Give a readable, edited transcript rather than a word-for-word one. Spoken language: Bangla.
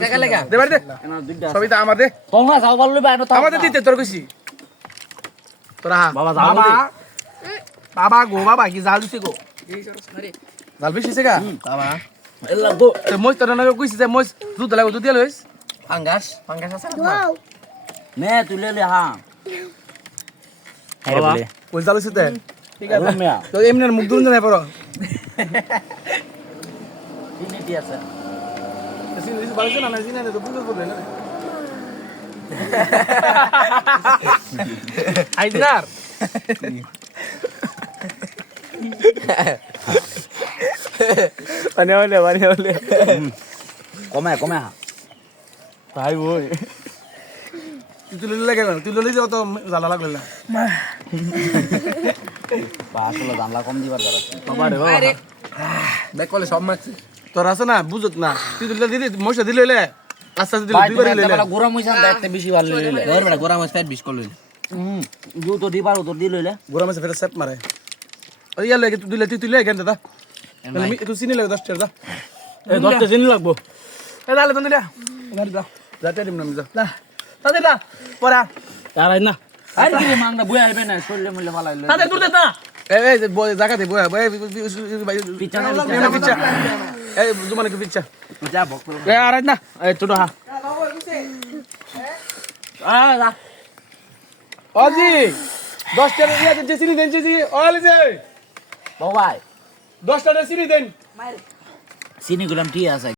টাকা লাগা দে বাড়ি দে সবই তো আমার দে তোমরা যাও বললি ভাই না তো আমাদের দিতে তোর কইছি তোরা বাবা যাও বাবা বাবা গো বাবা কি জাল দিছে গো জাল বেশি গা বাবা এলা গো তে মই তোর না কইছি যে মই দুধ লাগো দুধ দিয়ে লইস পাঙ্গাস আছে না নে তুলে লে হ্যাঁ হ্যাঁ বাবা বলে ওই জাল হইছে তে ঠিক আছে মিয়া তো এমনি মুখ দুন না পড়ো চিনি দি আছে সিন বাড়িছে না সিন না তো বুঝতে পারবে না আইদার পানি হলে কমে কমে হ্যাঁ ভাই ওই তুই লইলে লাগে না তুই লইলে যাও তো জ্বালা লাগলে না বা আসলে জানলা কম দিবার দরকার আছে বাবা রে বাবা দেখ কলে সব মাছ তোর আছে না বুঝত না তুই তুই দিদি মশলা দিলে লইলে আস্তে আস্তে দিলে ভাই দুইবার তুমি লইলে একটা গরম হইছান দেখতে বেশি ভালো লইলে ধর বেটা গোরা মাছ ফেট 20 কল জু তো দিবার তো দি লইলে গোরা মাছে ফের সেট মারে ওই ইয়ালে তুই দিলে তুই লই গেন দাদা তুই চিনি লাগে 10 টাকা দা এই 10 টা চিনি লাগবো এ দালে তুমি দিলা গাড়ি দাও যাতে দিম না যা তাতে না পড়া আর না আর কি মাংনা বই আইবে না শরীরে মূল্য ভালো হইলো তাতে দূর দে না এই যে জায়গা দে বয় বয় পিচ্চা না পিচ্চা এই জুমানে কি পিচ্চা যা বক এ আর না এই ছোট হা যা আজি 10 টাকা দিয়া দিন চিনি দেন চিনি অল যে বাবাই 10 টাকা চিনি দেন চিনি গুলাম ঠিক আছে